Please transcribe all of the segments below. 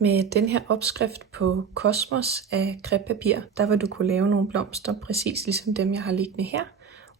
Med den her opskrift på Kosmos af crepepapir, der vil du kunne lave nogle blomster præcis ligesom dem, jeg har liggende her.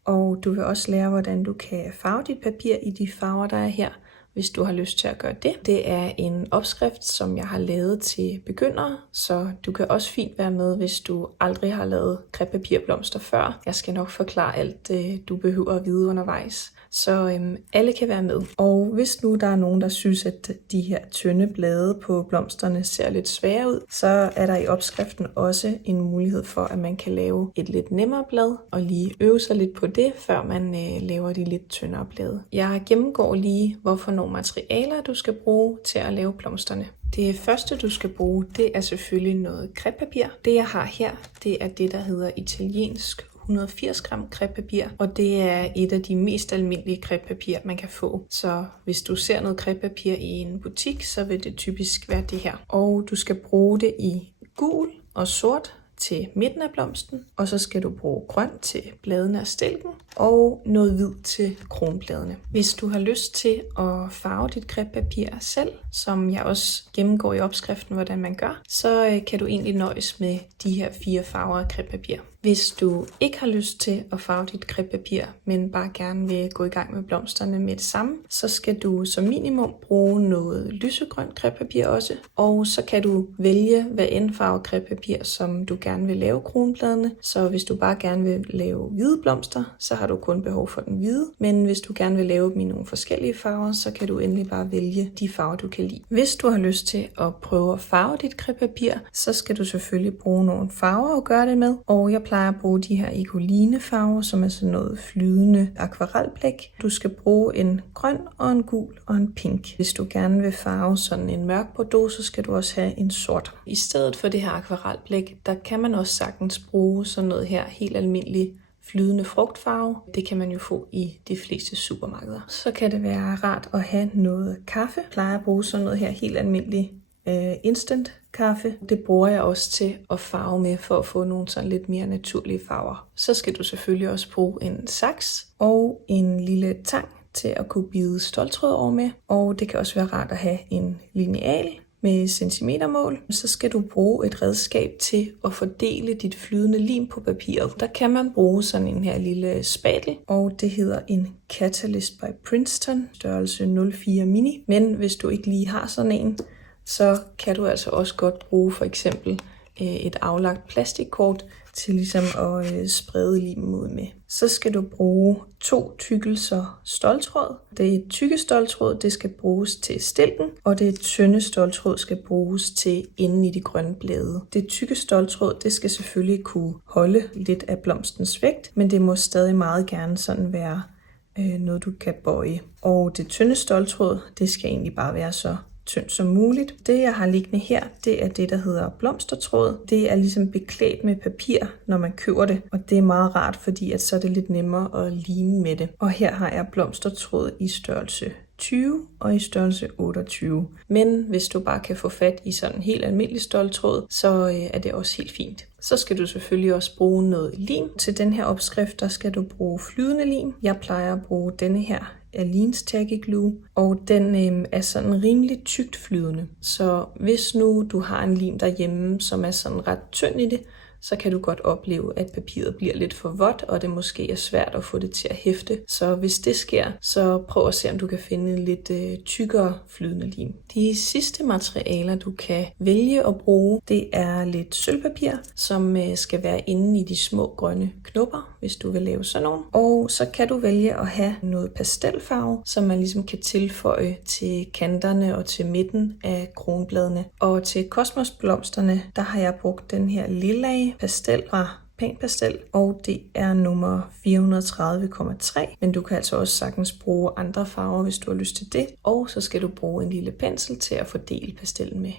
Og du vil også lære, hvordan du kan farve dit papir i de farver, der er her, hvis du har lyst til at gøre det. Det er en opskrift, som jeg har lavet til begyndere, så du kan også fint være med, hvis du aldrig har lavet crepepapirblomster før. Jeg skal nok forklare alt, du behøver at vide undervejs. Så alle kan være med. Og hvis nu der er nogen, der synes, at de her tynde blade på blomsterne ser lidt svære ud, så er der i opskriften også en mulighed for, at man kan lave et lidt nemmere blad, og lige øve sig lidt på det, før man laver de lidt tyndere blade. Jeg gennemgår lige, hvorfor nogle materialer du skal bruge til at lave blomsterne. Det første, du skal bruge, det er selvfølgelig noget crepepapir. Det jeg har her, det er det, der hedder italiensk 180 gram crepepapir, og det er et af de mest almindelige crepepapir, man kan få. Så hvis du ser noget crepepapir i en butik, så vil det typisk være det her. Og du skal bruge det i gul og sort til midten af blomsten, og så skal du bruge grøn til bladene og stilken, og noget hvid til kronbladene. Hvis du har lyst til at farve dit crepepapir selv, som jeg også gennemgår i opskriften, hvordan man gør, så kan du egentlig nøjes med de her 4 farver af crepepapir. Hvis du ikke har lyst til at farve dit crepepapir, men bare gerne vil gå i gang med blomsterne med det samme, så skal du som minimum bruge noget lysegrønt crepepapir også. Og så kan du vælge, hvad end farve crepepapir, som du gerne vil lave kronbladene. Så hvis du bare gerne vil lave hvide blomster, så har du kun behov for den hvide. Men hvis du gerne vil lave dem i nogle forskellige farver, så kan du endelig bare vælge de farver, du kan lide. Hvis du har lyst til at prøve at farve dit crepepapir, så skal du selvfølgelig bruge nogle farver at gøre det med. Og jeg plejer at bruge de her Ecoline farver, som er sådan noget flydende akvarelblæk. Du skal bruge en grøn og en gul og en pink. Hvis du gerne vil farve sådan en mørk bordeaux, så skal du også have en sort. I stedet for det her akvarelblæk, der kan man også sagtens bruge sådan noget her helt almindeligt flydende frugtfarve. Det kan man jo få i de fleste supermarkeder. Så kan det være rart at have noget kaffe. Jeg plejer at bruge sådan noget her helt almindeligt instant kaffe. Det bruger jeg også til at farve med for at få nogle sådan lidt mere naturlige farver. Så skal du selvfølgelig også bruge en saks og en lille tang til at kunne bide ståltråd over med. Og det kan også være rart at have en lineal med centimetermål. Så skal du bruge et redskab til at fordele dit flydende lim på papiret. Der kan man bruge sådan en her lille spatel, og det hedder en Catalyst by Princeton, størrelse 04 mini. Men hvis du ikke lige har sådan en, så kan du altså også godt bruge for eksempel et aflagt plastikkort til ligesom at sprede limen ud med. Så skal du bruge 2 tykkelser ståltråd. Det tykke ståltråd, det skal bruges til stilken, og det tynde ståltråd skal bruges til inden i de grønne blade. Det tykke ståltråd, det skal selvfølgelig kunne holde lidt af blomstens vægt, men det må stadig meget gerne sådan være noget, du kan bøje. Og det tynde ståltråd, det skal egentlig bare være så tyndt som muligt. Det jeg har liggende her, det er det, der hedder blomstertråd. Det er ligesom beklædt med papir, når man køber det, og det er meget rart, fordi at så er det lidt nemmere at lime med det. Og her har jeg blomstertråd i størrelse 20 og i størrelse 28. Men hvis du bare kan få fat i sådan en helt almindelig ståltråd, så er det også helt fint. Så skal du selvfølgelig også bruge noget lim. Til den her opskrift, der skal du bruge flydende lim. Jeg plejer at bruge denne her Aleene's Tacky Glue, og den er sådan rimelig tykt flydende. Så hvis nu du har en lim derhjemme, som er sådan ret tynd i det, så kan du godt opleve, at papiret bliver lidt for vådt, og det måske er svært at få det til at hæfte. Så hvis det sker, så prøv at se, om du kan finde en lidt tykkere flydende lim. De sidste materialer, du kan vælge at bruge, det er lidt sølvpapir, som skal være inde i de små grønne knopper, hvis du vil lave sådan nogle. Og så kan du vælge at have noget pastelfarve, som man ligesom kan tilføje til kanterne og til midten af kronbladene. Og til kosmosblomsterne, der har jeg brugt den her lilla pastel fra Paint Pastel, og det er nummer 430,3, men du kan altså også sagtens bruge andre farver, hvis du har lyst til det. Og så skal du bruge en lille pensel til at fordele pastellen med.